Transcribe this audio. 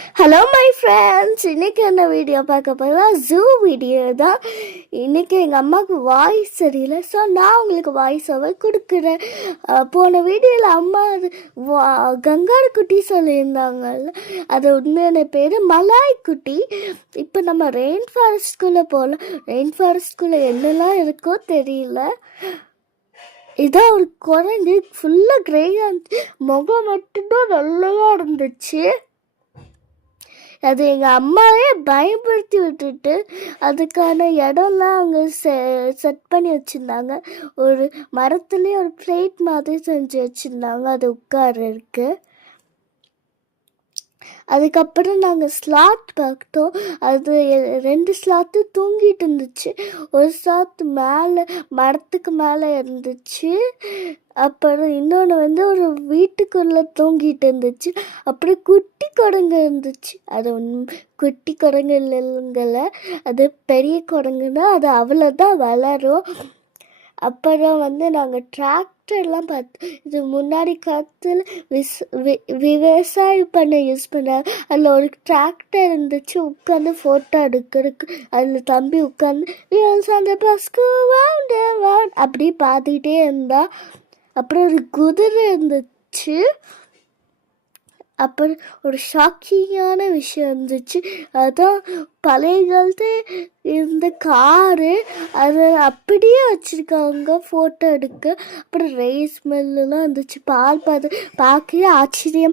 Hello my friends, இன்றைக்கி என்ன video பார்க்க போகிறோம்? ஜூ வீடியோ தான். இன்றைக்கி எங்கள் அம்மாவுக்கு வாய்ஸ் சரியில்லை, ஸோ நான் உங்களுக்கு வாய்ஸ் ஓவர் கொடுக்குறேன். போன வீடியோவில் அம்மா கங்காரு குட்டி சொல்லியிருந்தாங்கல்ல, அது உண்மையான பேர் மலாய் குட்டி. இப்போ நம்ம ரெயின் ஃபாரஸ்ட்குள்ளே போகலாம். ரெயின் ஃபாரஸ்ட்குள்ளே என்னெல்லாம் இருக்கோ தெரியல. இதான் ஒரு குரங்கு, ஃபுல்லாக கிரேயாக இருந்துச்சு, முகம் மட்டும்தான் நல்லதா இருந்துச்சு. அது எங்கள் அம்மாவே பயன்படுத்தி விட்டுட்டு அதுக்கான இடம்லாம் அவங்க செட் பண்ணி வச்சுருந்தாங்க. ஒரு மரத்துலேயே ஒரு பிளேட் மாதிரி செஞ்சு வச்சுருந்தாங்க, அது உட்கார்றதுக்கு. அதுக்கப்புறம் நாங்கள் ஸ்லாத் பார்த்தோம். அது 2 ஸ்லாத்து தூங்கிட்டு இருந்துச்சு. ஒரு ஸ்லாத்து மேலே மரத்துக்கு மேலே இருந்துச்சு. அப்புறம் இன்னொன்று ஒரு வீட்டுக்குள்ளே தூங்கிட்டு இருந்துச்சு. அப்புறம் குட்டி குரங்கு இருந்துச்சு. அது குட்டி குரங்கு இல்லைங்கள, அது பெரிய குரங்குன்னா அது அவ்வளோதான் வளரும். அப்புறம் நாங்கள் டிராக்டர்லாம் பார்த்தோம். இது முன்னாடி காலத்தில் விவசாயம் பண்ண யூஸ் பண்ணாங்க. அதில் ஒரு டிராக்டர் இருந்துச்சு, உட்காந்து ஃபோட்டோ எடுக்கிறதுக்கு. அதில் தம்பி உட்காந்து அந்த பஸ்க்கு அப்படி பார்த்துக்கிட்டே இருந்தா. அப்புறம் ஒரு குதிரை இருந்துச்சு. அப்புறம் ஒரு ஷாக்கிங்கான விஷயம் இருந்துச்சு. அதான் பழைய காலத்து இந்த காரு, அதை அப்படியே வச்சுருக்காங்க ஃபோட்டோ எடுக்க. அப்புறம் ரைஸ் மில்லுலாம் இருந்துச்சு. பால் பார்க்கவே ஆச்சரியம்.